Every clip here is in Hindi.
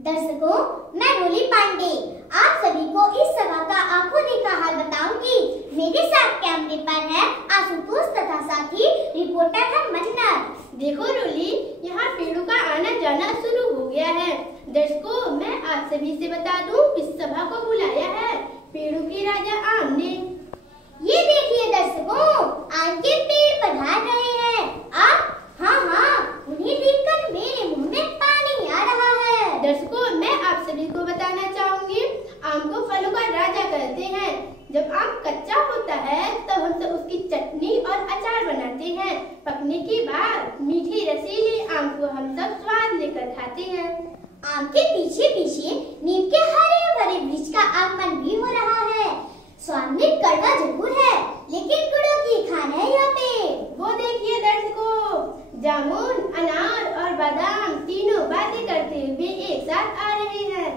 दर्शकों, मैं रोली पांडे आप सभी को इस सभा का आंखों देखा हाल बताऊंगी। मेरे साथ कैमरे पर है आशुतोष तथा साथी रिपोर्टर है मन्नत। देखो रोली, यहाँ पेड़ों का आना जाना शुरू हो गया है। दर्शकों, मैं आप सभी से बता दूं, इस सभा को बुलाया है पेड़ों के राजा आम ने। ये देखिए दर्शकों, आम के पेड़ पधार रहे हैं। हाँ, उन्हें देखकर मेरे मुंह में पानी आ रहा है। दर्शकों, मैं आप सभी को बताना चाहूंगी, आम को फलों का राजा कहते हैं। जब आम कच्चा होता है तब हम सब उसकी चटनी और अचार बनाते हैं। पकने के बाद मीठी रसीली आम को हम सब स्वाद लेकर खाते हैं। आम के पीछे पीछे नीम के हरे भरे वृक्ष का आगमन भी हो रहा है। स्वाद में कड़वा जरूर है, लेकिन गुड़ों की खान है यहाँ पे। वो देखिए दर्शकों, जामुन, अनार और बादाम तीनों बातें करते हुए एक साथ आ रहे हैं।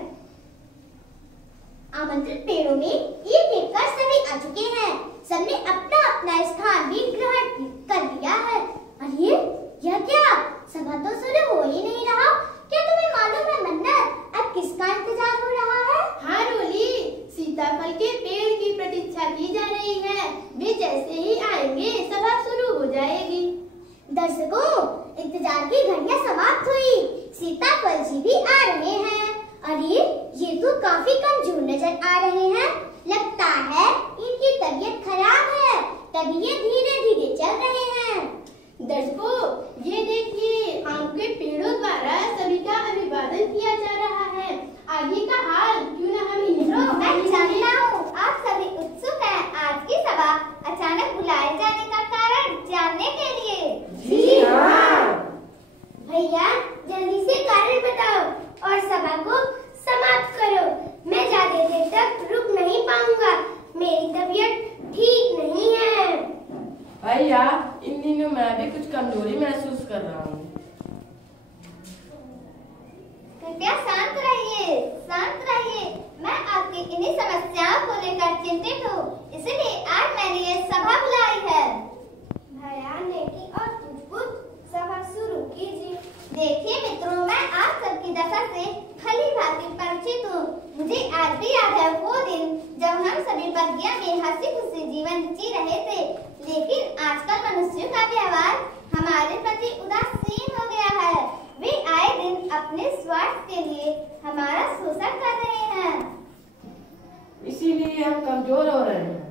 आमंत्रित पेड़ों में एक कर सभी आ चुके हैं। सबने अपना अपना स्थान भी ग्रहण कर लिया है। अरे यह क्या, सभा तो शुरू हो ही नहीं रहा। क्या तुम्हें मालूम है मन्नत, अब किसका इंतजार हो रहा है? हाँ रोली, सीताफल के पेड़ की प्रतीक्षा की जा रही है। वे जैसे ही आएंगे सभा शुरू हो जाएगी। दर्शकों, इंतजार की घड़ियां समाप्त हुई। सीताफल जी भी आ रहे हैं। अरे ये तो काफी कमजोर नजर आ रहे हैं। लगता है इनकी तबीयत खराब है, तभी ये धीरे धीरे चल रहे हैं। दर्शकों, ये देखिए, आम के पेड़ों द्वारा सभी का अभिवादन किया जा रहा है। आगे का हाल क्यों न हम मैं जानता हूँ, आप सभी उत्सुक हैं आज की सभा अचानक बुलाए जाने का कारण जानने के लिए। जी हाँ। भैया जल्दी से कारण बताओ और सभा को समाप्त करो। मैं ज्यादा देर तक रुक नहीं पाऊंगा, मेरी तबीयत ठीक नहीं है। भैया, इन दिनों मैं भी कुछ कमजोरी महसूस कर रहा हूँ। कृपया शांत रहिए, शांत रहिए। मैं आपकी इन्हीं समस्याओं को लेकर चिंतित हूँ, इसलिए आज मैंने ये सभा बुलाई है। भैया नेकी और कुछ सभा शुरू कीजिए। देखिए मित्रों, मैं आप सबकी दशा से भली भांति परिचित हूँ। मुझे आज भी याद है वो दिन जब हम सभी बगिया में हंसी खुशी जीवन जी रहे थे, लेकिन आजकल मनुष्यों का व्यवहार हमारे प्रति उदासीन हो गया है। वे आए दिन अपने स्वार्थ के लिए हमारा शोषण कर रहे हैं। इसीलिए हम कमजोर हो रहे हैं।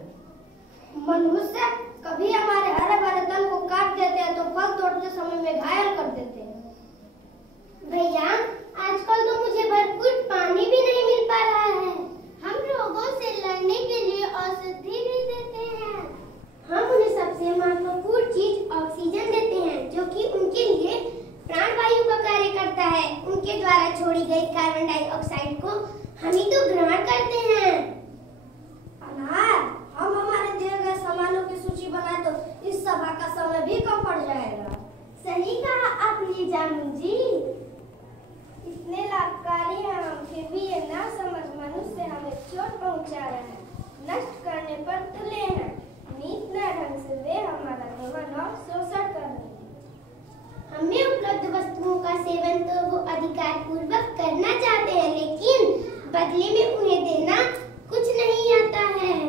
मनुष्य कभी हमारे हरे भरे तन को काट देते हैं तो फल तोड़ते समय में घायल कर देते हैं। भैया, आजकल तो मुझे भरपूर पानी भी नहीं मिल पा रहा है। हम रोगों से लड़ने के लिए औषधि भी देते हैं। हम उन्हें सबसे महत्वपूर्ण चीज ऑक्सीजन देते हैं, जो कि उनके लिए प्राणवायु का कार्य करता है। उनके द्वारा छोड़ी गई कार्बन डाइऑक्साइड को हम ही तो ग्रहण करते हैं। अनार, हम हमारे दिए गए सामानों की सूची बनाए तो इस सभा का समय भी कम पड़ जाएगा। सही कहा आपने जानू जी। इतने लाभकारी हैं हम, फिर भी ये ना समझ मनुष्य हमें चोट पहुंचा रहे हैं, नष्ट करने पर तुले हैं। नीत न ढंग से वे हमारा दोहन और शोषण कर रहे हैं। हमें उपलब्ध वस्तुओं का सेवन तो वो अधिकार पूर्वक करना चाहते हैं, लेकिन बदले में उन्हें देना कुछ नहीं आता है।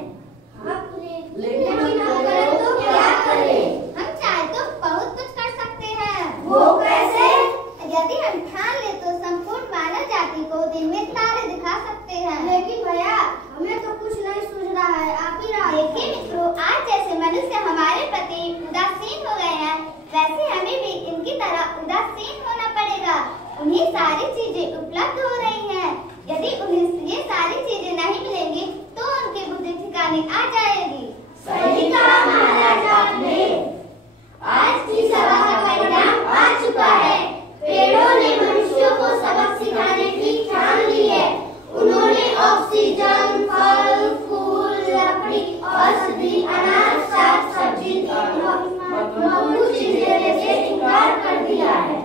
लेकिन हम करें तो क्या करें? हम चाहे तो बहुत कुछ कर सकते हैं। वो कैसे? यदि हम ठान ले तो संपूर्ण मानव जाति को दिन में तारे दिखा सकते हैं। लेकिन भैया, हमें तो कुछ नहीं सूझ रहा है, आप ही देखिए मित्रों, आज जैसे मनुष्य हमारे प्रति उदासीन हो गए हैं, वैसे हमें भी इनकी तरह उदासीन होना पड़ेगा। उन्हें सारी चीजें उपलब्ध हो रही हैं। यदि उन्हें ये सारी चीजें नहीं मिलेंगी तो उनकी बुद्धि ठिकाने आ जाएगी। सही कहा महाराज आपने। आज की सभा का परिणाम आ चुका है। पेड़ों ने मनुष्यों को सबक सिखाने की ठान ली है। उन्होंने ऑक्सीजन, फल, फूल, लकड़ी, औषधि, अनाज, साग सब्जी बहुत चीजें देने से इनकार कर दिया है।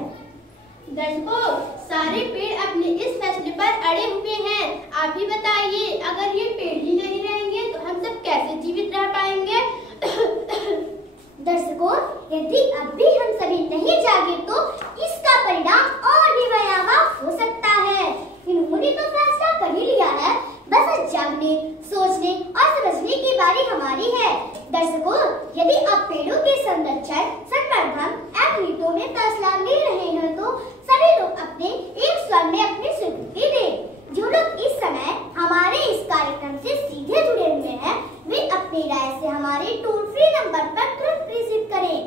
दर्शकों, सारे पेड़ अपने इस फैसले पर अड़े हुए हैं। आप ही बताइए, अगर ये पेड़ ही नहीं रहेंगे तो हम सब कैसे जीवित रह पाएंगे? दर्शकों, यदि अब भी हम सभी नहीं जागे तो इसका परिणाम और भी भयावह हो सकता है। दर्शकों, यदि आप पेड़ों के संरक्षण, संवर्धन एवं हितों में फैसला ले रहे हैं तो सभी लोग अपने एक स्वर में अपनी स्वीकृति दें। जो लोग इस समय हमारे इस कार्यक्रम से सीधे जुड़े हुए हैं, वे अपनी राय से हमारे टोल फ्री नंबर पर तुरंत प्रेषित करें।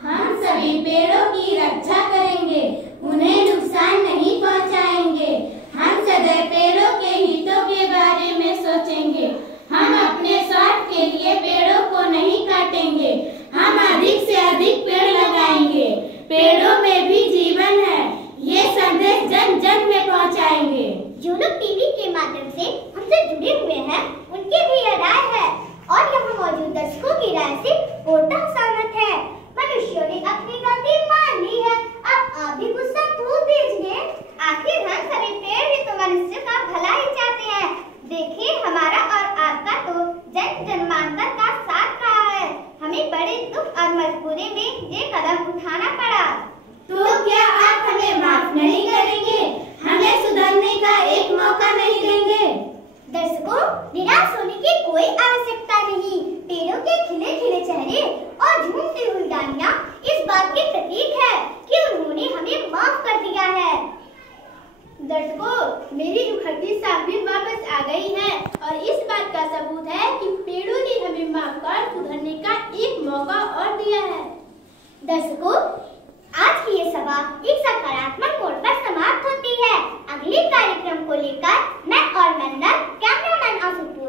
हम सभी पेड़ों की रक्षा करेंगे, उन्हें नुकसान नहीं पहुंचाएंगे। हम सदैव पेड़ों के हितों के बारे में सोचेंगे। हम अपने स्वार्थ के लिए पेड़ों को नहीं काटेंगे। हम अधिक से अधिक पेड़ लगाएंगे। पेड़ों में भी जीवन है, ये संदेश जन जन में पहुंचाएंगे। जो लोग टीवी के माध्यम से हमसे जुड़े हुए हैं, उनकी भी यह राय है और यहाँ मौजूद दर्शकों की राय से पूर्ण सहमत है। मनुष्यों ने अपनी गलती मान ली है, अब आप भी गुस्सा दूर दीजिए। आखिर हम सभी पेड़ भी तो मनुष्य का भला ही चाहते हैं। देखिए, हमारा और आपका तो जन जन्मांतर का साथ रहा है। हमें बड़े दुख और मजबूरी में ये कदम उठाना पड़ा। तो क्या आप हमें माफ नहीं करेंगे? हमें सुधरने का एक मौका नहीं देंगे? दर्शकों, निराश होने की कोई आवश्यकता नहीं। पेड़ों के खिले खिले चेहरे और झूमती हुई डालियां इस बात के प्रतीक है कि उन्होंने हमें माफ कर दिया है। दर्शकों, मेरी उखड़ती सांस भी वापस आ गई है और इस बात का सबूत है कि पेड़ों ने हमें माफ कर सुधरने का एक मौका और दिया है। दर्शकों, आज की ये सभा एक सकारात्मक मोड़ पर समाप्त होती है। अगले कार्यक्रम को लेकर मैं और नंदन कैमरामैन आशुतोष